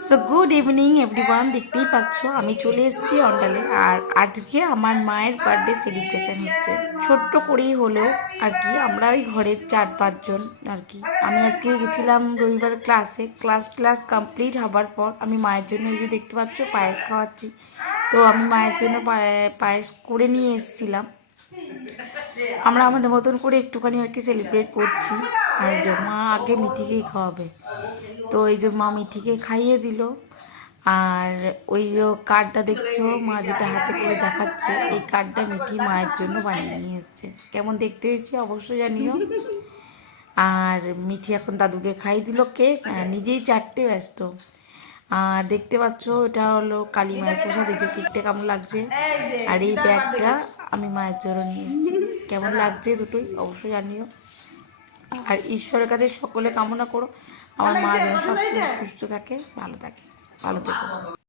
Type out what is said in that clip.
So good evening everyone দেখতেই পাচ্ছ, আমি চলে এসেছি অন্ডালে। আর আজকে আমার মায়ের বার্থডে সেলিব্রেশন হচ্ছে। ছোট্ট করেই হলেও আর কি, আমরা ওই ঘরের চার পাঁচজন আর কি। আমি আজকে গেছিলাম রবিবার ক্লাসে ক্লাস ক্লাস কমপ্লিট হবার পর আমি মায়ের জন্য এই যে দেখতে পাচ্ছ, পায়েস খাওয়াচ্ছি। তো আমি মায়ের জন্য পায়ে- পায়েস করে নিয়ে এসেছিলাম। আমরা আমাদের মতন করে একটুখানি আর কি সেলিব্রেট করছি। এই যে মা আগে মিঠিকেই খাওয়াবে। তো এই যে মা মিঠিকে খাইয়ে দিল। আর ওই যে কার্ডটা দেখছ, মা যেটা হাতে করে দেখাচ্ছে, এই কার্ডটা মিঠি মায়ের জন্য বানিয়ে নিয়ে এসছে। কেমন দেখতে হয়েছে অবশ্যই জানিও। আর মিঠি এখন দাদুকে খাইয়ে দিল কেক নিজেই চাটতে ব্যস্ত। আর দেখতে পাচ্ছ, এটা হলো কালী মায়ের প্রসাদ যে কেকটা কেমন লাগছে। আর এই ব্যাগটা আমি মায়ের জন্য নিয়ে এসেছি। কেমন লাগছে দুটোই অবশ্যই জানিও। আর ঈশ্বরের কাছে সকলে কামনা করো। আমার মা যেন সবসময় সুস্থ থাকে ভালো থাকে ভালো থেকো।